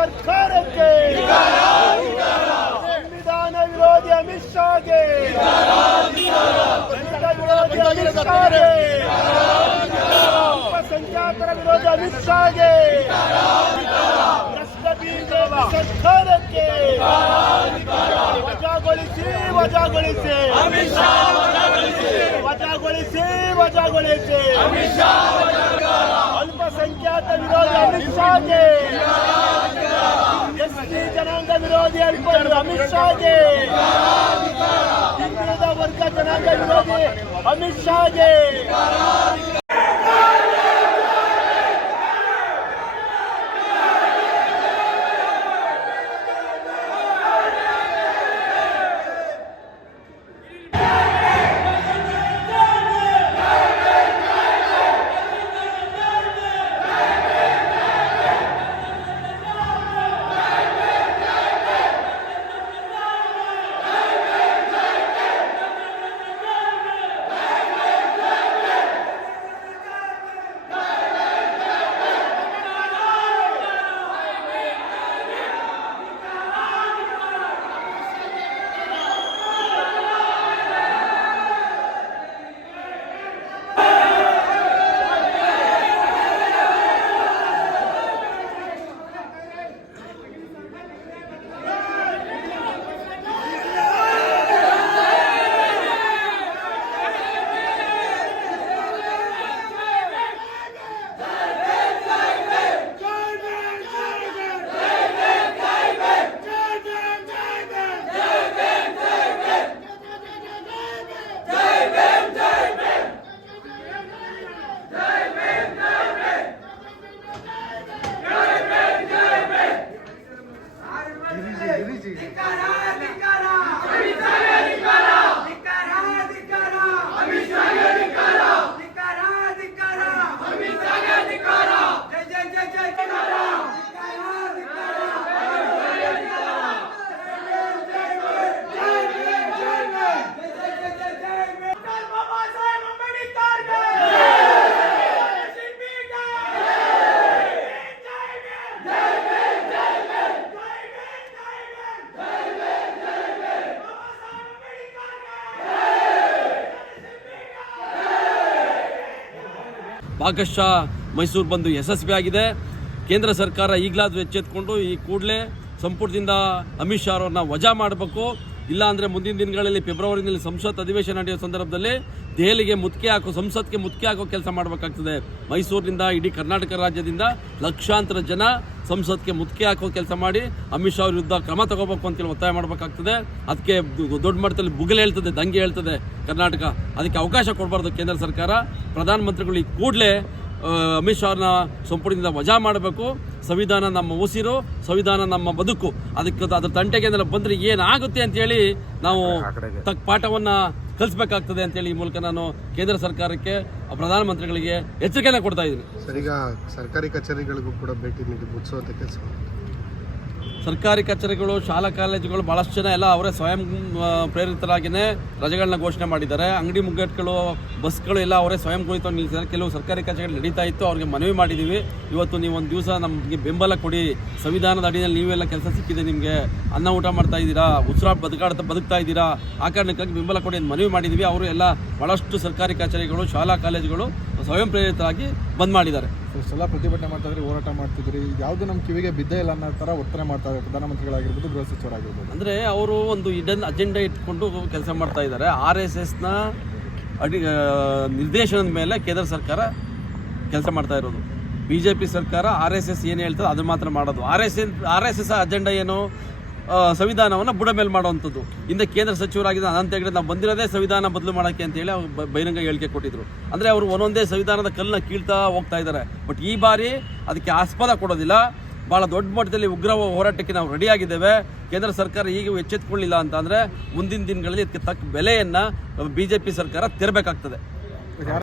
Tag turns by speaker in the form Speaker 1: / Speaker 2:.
Speaker 1: ಸರ್ಕಾರಕ್ಕೆ. ಸಂವಿಧಾನ ವಿರೋಧಿ ಅಮಿತ್ ಶಾಗೆ. ಸಂವಿಧಾನ ವಿರೋಧಿ ಅಮಿತ್ ಶಾಗೆ. ಅಲ್ಪಸಂಖ್ಯಾತರ ವಿರೋಧಿ ಅಮಿತ್ ಶಾಗೆ. ಭ್ರಷ್ಟ ಬಿಜೆಪಿ ಸರ್ಕಾರಕ್ಕೆ. ವಜಾಗೊಳಿಸಿ ವಜಾಗೊಳಿಸಿ. ವಜಾಗೊಳಿಸಿ ವಜಾಗೊಳಿಸಿ. ಅಲ್ಪಸಂಖ್ಯಾತ ವಿರೋಧಿ ಅಮಿತ್ ಶಾಗೆ. ವಿರೋಧಿ ಅಲ್ಪ ಅಮಿತ್ ಶಾಗೆ. ಹಿಂದುಳಿದ ವರ್ಗ ಜನಾಂಗ ವಿರೋಧಿ ಅಮಿತ್ ಶಾಗೆ.
Speaker 2: ಭಾಗಶಃ ಮೈಸೂರು ಬಂದು ಯಶಸ್ವಿಯಾಗಿದೆ ಕೇಂದ್ರ ಸರ್ಕಾರ ಈಗಲಾದರೂ ಎಚ್ಚೆತ್ಕೊಂಡು ಈ ಕೂಡಲೇ ಸಂಪುಟದಿಂದ ಅಮಿತ್ ಶಾ ಅವರನ್ನ ವಜಾ ಮಾಡಬೇಕು. ಇಲ್ಲಾಂದರೆ ಮುಂದಿನ ದಿನಗಳಲ್ಲಿ ಫೆಬ್ರವರಿನಲ್ಲಿ ಸಂಸತ್ ಅಧಿವೇಶನ ನಡೆಯುವ ಸಂದರ್ಭದಲ್ಲಿ ದೆಹಲಿಗೆ ಮುತ್ಕೆ ಹಾಕೋ, ಸಂಸತ್ಗೆ ಮುತ್ತಿಗೆ ಹಾಕೋ ಕೆಲಸ ಮಾಡಬೇಕಾಗ್ತದೆ. ಮೈಸೂರಿನಿಂದ ಇಡೀ ಕರ್ನಾಟಕ ರಾಜ್ಯದಿಂದ ಲಕ್ಷಾಂತರ ಜನ ಸಂಸತ್ಗೆ ಮುತ್ತಿಗೆ ಹಾಕೋ ಕೆಲಸ ಮಾಡಿ ಅಮಿತ್ ಶಾ ವಿರುದ್ಧ ಕ್ರಮ ತಗೋಬೇಕು ಅಂತೇಳಿ ಒತ್ತಾಯ ಮಾಡಬೇಕಾಗ್ತದೆ. ಅದಕ್ಕೆ ದೊಡ್ಡ ಮಟ್ಟದಲ್ಲಿ ಬುಗಲೆ ಹೇಳ್ತದೆ ದಂಗೆ ಹೇಳ್ತದೆ ಕರ್ನಾಟಕ. ಅದಕ್ಕೆ ಅವಕಾಶ ಕೊಡಬಾರ್ದು ಕೇಂದ್ರ ಸರ್ಕಾರ. ಪ್ರಧಾನಮಂತ್ರಿಗಳು ಈ ಕೂಡಲೇ ಅಮಿತ್ ಶಾನ ಸಂಪುಟದಿಂದ ವಜಾ ಮಾಡಬೇಕು. ಸಂವಿಧಾನ ನಮ್ಮ ಉಸಿರು ಸಂವಿಧಾನ ನಮ್ಮ ಬದುಕು. ಅದಕ್ಕೆ ಅದ್ರ ತಂಟೆಗೆ ಬಂದರೆ ಏನಾಗುತ್ತೆ ಅಂತೇಳಿ ನಾವು ತಕ್ಕ ಪಾಠವನ್ನು ಕಲಿಸ್ಬೇಕಾಗ್ತದೆ ಅಂತೇಳಿ ಈ ಮೂಲಕ ನಾನು ಕೇಂದ್ರ ಸರ್ಕಾರಕ್ಕೆ ಪ್ರಧಾನಮಂತ್ರಿಗಳಿಗೆ ಎಚ್ಚರಿಕೆಯನ್ನು ಕೊಡ್ತಾ ಇದ್ದೀನಿ.
Speaker 3: ಸರ್ ಈಗ ಸರ್ಕಾರಿ ಕಚೇರಿಗಳಿಗೂ ಕೂಡ ಭೇಟಿ ನೀಡಿ ಮುಗಿಸುವಂತ ಕೆಲಸ
Speaker 2: ಸರ್ಕಾರಿ ಕಚೇರಿಗಳು, ಶಾಲಾ ಕಾಲೇಜುಗಳು ಭಾಳಷ್ಟು ಜನ ಎಲ್ಲ ಅವರೇ ಸ್ವಯಂ ಪ್ರೇರಿತರಾಗಿಯೇ ರಜೆಗಳನ್ನ ಘೋಷಣೆ ಮಾಡಿದ್ದಾರೆ. ಅಂಗಡಿ ಮುಗ್ಗಟ್ಟುಗಳು ಬಸ್ಗಳು ಎಲ್ಲ ಅವರೇ ಸ್ವಯಂ ಕುಳಿತು ನಿಲ್ಲಿಸಿದ್ದಾರೆ. ಕೆಲವು ಸರ್ಕಾರಿ ಕಚೇರಿಗಳು ನಡೀತಾ ಇತ್ತು, ಅವ್ರಿಗೆ ಮನವಿ ಮಾಡಿದ್ದೀವಿ. ಇವತ್ತು ನೀವು ಒಂದು ದಿವಸ ನಮಗೆ ಬೆಂಬಲ ಕೊಡಿ. ಸಂವಿಧಾನದ ಅಡಿಯಲ್ಲಿ ನೀವೆಲ್ಲ ಕೆಲಸ ಸಿಕ್ಕಿದೆ ನಿಮಗೆ. ಅನ್ನ ಊಟ ಮಾಡ್ತಾ ಇದ್ದೀರಾ? ಉಸಿರಾಟ ಬದುಕಾಡ್ತಾ, ಬದುಕ್ತಾ ಇದ್ದೀರಾ? ಆ ಕಾರಣಕ್ಕಾಗಿ ಬೆಂಬಲ ಕೊಡಿ ಅಂತ ಮನವಿ ಮಾಡಿದ್ದೀವಿ. ಅವರು ಎಲ್ಲ ಭಾಳಷ್ಟು ಸರ್ಕಾರಿ ಕಚೇರಿಗಳು, ಶಾಲಾ ಕಾಲೇಜುಗಳು ಸ್ವಯಂ ಪ್ರೇರಿತರಾಗಿ ಬಂದ್ ಮಾಡಿದ್ದಾರೆ.
Speaker 4: ಇಷ್ಟೆಲ್ಲ ಪ್ರತಿಭಟನೆ ಮಾಡ್ತಾ ಇದ್ರಿ ಹೋರಾಟ ಮಾಡ್ತಿದ್ರಿ ಯಾವುದು ನಮ್ಮ ಕಿವಿಗೆ ಬಿದ್ದೇ ಇಲ್ಲ ಅನ್ನೋ ಥರ ಒತ್ತಡ ಮಾಡ್ತಾ ಇದ್ದಾರೆ ಪ್ರಧಾನಮಂತ್ರಿಗಳಾಗಿರ್ಬೋದು ಗೃಹ ಸಚಿವರಾಗಿರ್ಬೋದು.
Speaker 2: ಅಂದರೆ ಅವರು ಒಂದು ಇಡನ್ ಅಜೆಂಡಾ ಇಟ್ಕೊಂಡು ಕೆಲಸ ಮಾಡ್ತಾ ಇದ್ದಾರೆ. ಆರ್ ಎಸ್ ಎಸ್ನ ಅಡಿ ನಿರ್ದೇಶನದ ಮೇಲೆ ಕೇಂದ್ರ ಸರ್ಕಾರ ಕೆಲಸ ಮಾಡ್ತಾ ಇರೋದು. ಬಿ ಜೆ ಪಿ ಸರ್ಕಾರ ಆರ್ ಎಸ್ ಎಸ್ ಏನು ಹೇಳ್ತದೆ ಅದು ಮಾತ್ರ ಮಾಡೋದು. R S N R S S agenda ಏನು? ಸಂವಿಧಾನವನ್ನು ಬುಡ ಮೇಲೆ ಮಾಡುವಂಥದ್ದು. ಹಿಂದೆ ಕೇಂದ್ರ ಸಚಿವರಾಗಿದ್ದ ಅನಂತ ಹೆಗಡೆ ನಾವು ಬಂದಿರೋದೇ ಸಂವಿಧಾನ ಬದಲು ಮಾಡೋಕ್ಕೆ ಅಂತೇಳಿ ಅವ್ರು ಬಹಿರಂಗ ಹೇಳಿಕೆ ಕೊಟ್ಟಿದ್ರು. ಅಂದರೆ ಅವರು ಒಂದೊಂದೇ ಸಂವಿಧಾನದ ಕಲ್ಲನ್ನ ಕೀಳ್ತಾ ಹೋಗ್ತಾ ಇದ್ದಾರೆ. ಬಟ್ ಈ ಬಾರಿ ಅದಕ್ಕೆ ಆಸ್ಪದ ಕೊಡೋದಿಲ್ಲ. ಭಾಳ ದೊಡ್ಡ ಮಟ್ಟದಲ್ಲಿ ಉಗ್ರ ಹೋರಾಟಕ್ಕೆ ನಾವು ರೆಡಿಯಾಗಿದ್ದೇವೆ ಕೇಂದ್ರ ಸರ್ಕಾರ ಈಗ ಎಚ್ಚೆತ್ಕೊಳ್ಳಿಲ್ಲ ಅಂತ ಅಂದರೆ ಮುಂದಿನ ದಿನಗಳಲ್ಲಿ ಇದಕ್ಕೆ ತಕ್ಕ ಬೆಲೆಯನ್ನು ಬಿ ಸರ್ಕಾರ ತೆರಬೇಕಾಗ್ತದೆ.